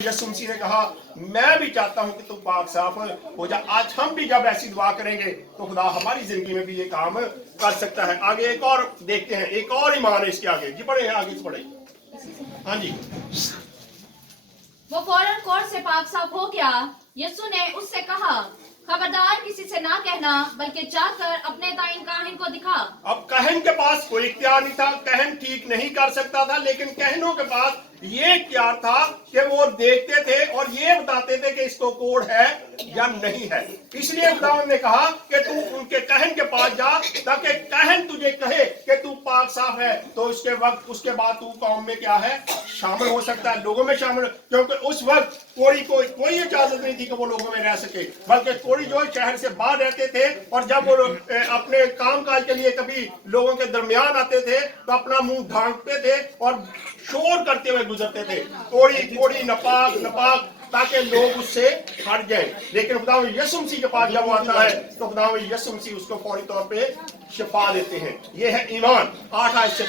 यसु मसीह ने कहा मैं भी चाहता हूं कि तुम पाक साफ हो जा। आज हम भी जब ऐसी दुआ करेंगे तो खुदा हमारी जिंदगी में भी ये काम कर सकता है। आगे एक और देखते हैं, एक और ईमान है इसके आगे। जी पढ़े, आगे से पढ़े। हाँ जी। वो फौरन कोर्ट से पाक साफ हो गया। यीशु ने उससे कहा, खबरदार किसी से ना कहना, बल्कि जाकर अपने ताइन काहिन को दिखा। अब कहन के पास कोई इख्तियार नहीं था, कहन ठीक नहीं कर सकता था, लेकिन कहनों के पास ये इख्तियार था कि वो देखते थे और ये बताते थे कि इसको कोढ़ है या नहीं है। इसलिए खुदावंद ने कहा कि तू उनके कहन के पास जा, ताकि कहन तुझे कहे कि तू पाक साफ है, तो उसके बाद तू कौम में क्या है, शामिल हो सकता है, लोगों में शामिल। क्योंकि उस वक्त कोढ़ी को कोई इजाजत नहीं थी कि वो लोगों में रह सके, बल्कि कोढ़ी जो शहर से बाहर रहते थे और जब वो अपने काम काज के लिए कभी लोगों के दरमियान आते थे तो अपना मुंह ढांकते थे और शोर करते हुए गुजरते थे, कोढ़ी कोढ़ी नपाक नपाक, ताकि लोग उससे हट जाएं। लेकिन खुदावंद यीशु मसीह के पास जब वो आता है तो खुदावंद यीशु मसीह उसको फौरी तौर पे शिफा देते हैं। ये है ईमान। 8 आयत से